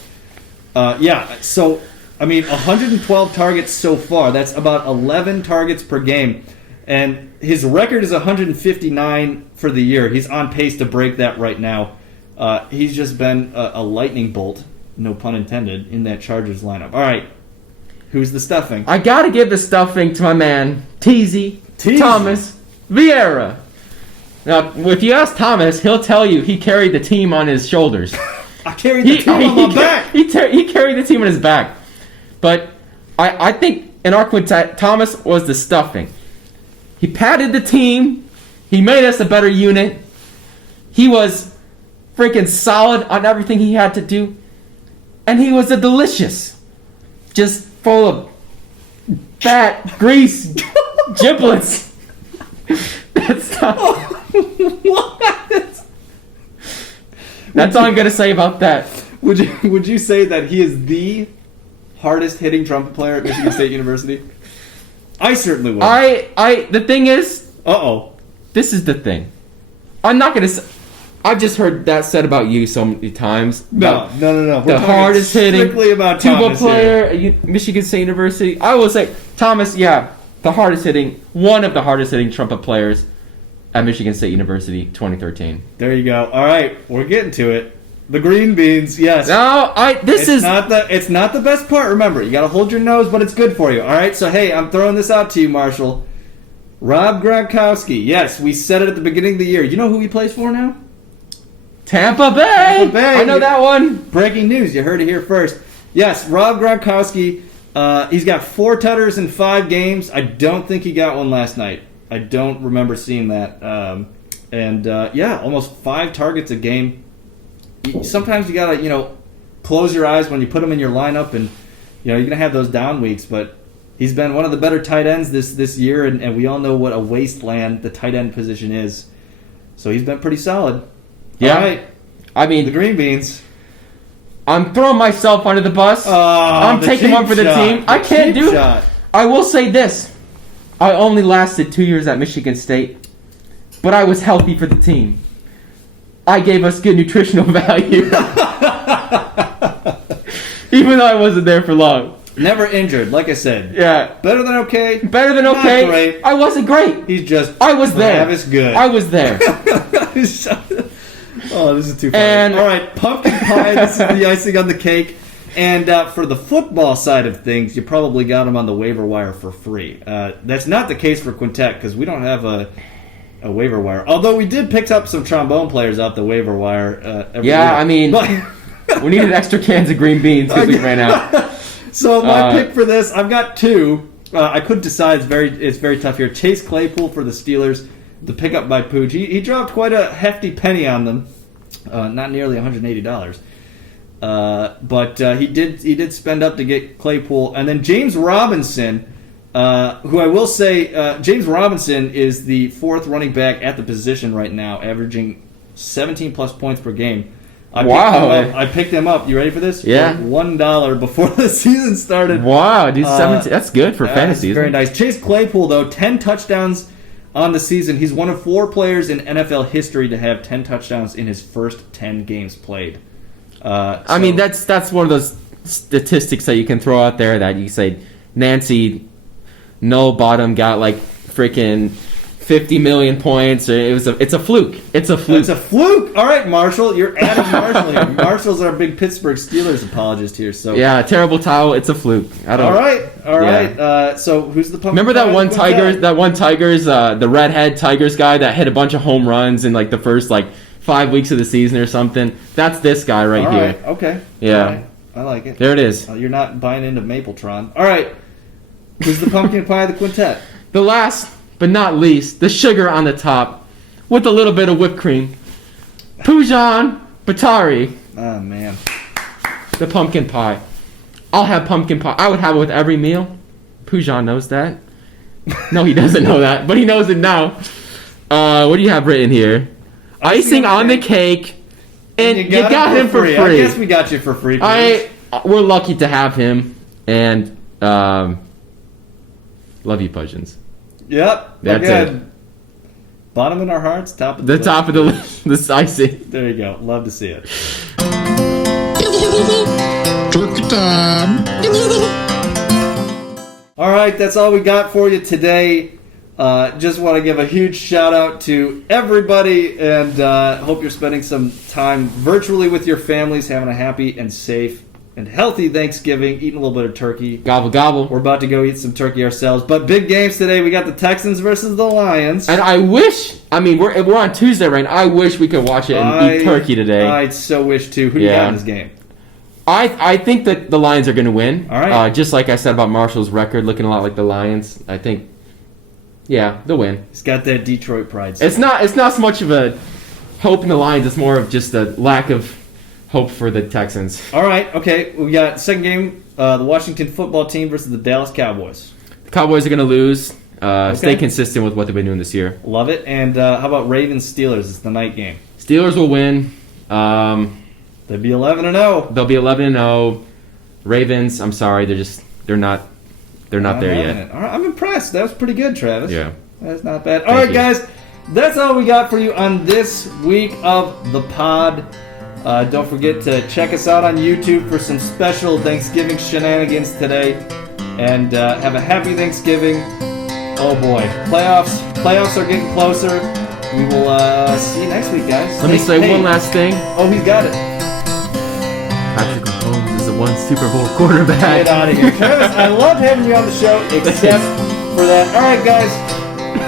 So, I mean, 112 targets so far. That's about 11 targets per game. And his record is 159 for the year. He's on pace to break that right now. He's just been a lightning bolt, no pun intended, in that Chargers lineup. All right, who's the stuffing? I gotta give the stuffing to my man, Teasy Teasy. Thomas Vieira. Now, if you ask Thomas, he'll tell you he carried the team on his shoulders. I carried the team on my back. He carried the team on his back. But I think in our quintet, Thomas was the stuffing. He padded the team. He made us a better unit. He was freaking solid on everything he had to do. And he was a delicious. Just full of fat, grease, giblets. That's all I'm going to say about that. Would you say that he is the hardest hitting trumpet player at Michigan State University? I certainly would. The thing is, Uh-oh. this is the thing. I'm not going to I've just heard that said about you so many times. No. We're The talking hardest hitting strictly about tuba Thomas player at Michigan State University. I will say, Thomas, yeah, one of the hardest hitting trumpet players at Michigan State University 2013. There you go. All right, we're getting to it. The green beans, yes. No, It's not the best part. Remember, you got to hold your nose, but it's good for you. All right. So hey, I'm throwing this out to you, Marshall. Rob Gronkowski. Yes, we said it at the beginning of the year. You know who he plays for now? Tampa Bay. I know that one. Breaking news. You heard it here first. Yes, Rob Gronkowski. He's got 4 tutters in 5 games. I don't think he got one last night. I don't remember seeing that. Almost 5 targets a game. Sometimes you gotta, close your eyes when you put him in your lineup, and you're gonna have those down weeks. But he's been one of the better tight ends this year, and we all know what a wasteland the tight end position is. So he's been pretty solid. Yeah, all right. I mean, the green beans. I'm throwing myself under the bus. I'm taking one for the team. I can't do it. I will say this: I only lasted 2 years at Michigan State, but I was healthy for the team. I gave us good nutritional value. Even though I wasn't there for long. Never injured, like I said. Yeah. Better than okay. Better than okay. Not great. I wasn't great. He's just I was there. Travis good. I was there. Oh, this is too funny. And all right, pumpkin pie, this is the icing on the cake. And for the football side of things, you probably got him on the waiver wire for free. That's not the case for Quintet, because we don't have a waiver wire. Although we did pick up some trombone players off the waiver wire every week. I mean, we needed extra cans of green beans because we ran out. So my pick for this, I've got two. I couldn't decide. It's very tough here. Chase Claypool for the Steelers, the pickup by Pooj. He dropped quite a hefty penny on them, not nearly $180. But he did spend up to get Claypool, and then James Robinson, who I will say, James Robinson is the fourth running back at the position right now, averaging 17 plus points per game. I picked him up. You ready for this? Yeah. For $1 before the season started. Wow, dude, 17. That's good for fantasy. Very nice. Chase Claypool, though, 10 touchdowns on the season. He's one of 4 players in NFL history to have 10 touchdowns in his first 10 games played. I mean, that's one of those statistics that you can throw out there that you say Nancy Null Bottom got like freaking 50 million points. It's a fluke. It's a fluke. It's a fluke. All right, Marshall, you're adding Marshall here. Marshall's our big Pittsburgh Steelers apologist here. So yeah, terrible towel. It's a fluke. I don't. All right. So who's the pumpkin? Remember that one Tigers? That one Tigers, the redhead Tigers guy that hit a bunch of home runs in like the first 5 weeks of the season or something. That's this guy right here. Okay. Yeah. Right. I like it. There it is. You're not buying into Mapletron. All right. Who's the pumpkin pie of the quintet? The last but not least, the sugar on the top with a little bit of whipped cream. Pujan Batari. Oh, man. The pumpkin pie. I'll have pumpkin pie. I would have it with every meal. Pujan knows that. No, he doesn't know that, but he knows it now. What do you have written here? Icing on the cake, and you got him for free. I guess we got you for free. We're lucky to have him, and love you, Pudgeons. Yep. That's it. Bottom in our hearts, top of the list. Top of the list. This icing. There you go. Love to see it. Turkey time. All right, that's all we got for you today. Just want to give a huge shout out to everybody, and hope you're spending some time virtually with your families, having a happy and safe and healthy Thanksgiving, eating a little bit of turkey. Gobble, gobble. We're about to go eat some turkey ourselves. But big games today. We got the Texans versus the Lions. And I wish, we're on Tuesday right now. I wish we could watch it and eat turkey today. I so wish too. Who do you got in this game? I think that the Lions are going to win. All right. Just like I said about Marshall's record, looking a lot like the Lions. I think, yeah, they'll win. He's got that Detroit pride. It's not so much of a hope in the Lions. It's more of just a lack of hope for the Texans. All right, okay. We got second game, the Washington football team versus the Dallas Cowboys. The Cowboys are going to lose. Stay consistent with what they've been doing this year. Love it. And how about Ravens-Steelers? It's the night game. Steelers will win. They'd be 11-0. They'll be 11-0. Ravens, I'm sorry, they're not there yet. All right, I'm impressed. That was pretty good, Travis. Yeah. That's not bad. All right, guys. That's all we got for you on this week of the pod. Don't forget to check us out on YouTube for some special Thanksgiving shenanigans today. And have a happy Thanksgiving. Oh boy, playoffs are getting closer. We will see you next week, guys. Let me say one last thing. Oh, he's got it. Patrick Mahomes is the one Super Bowl quarterback. Get out of here, Travis. I love having you on the show, except for that. All right, guys.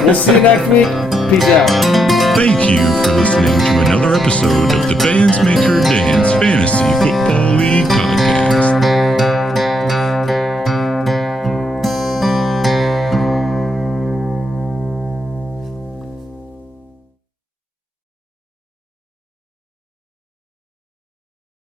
We'll see you next week. Peace out. Thank you for listening to another episode of the Bands Maker Dance Fantasy Football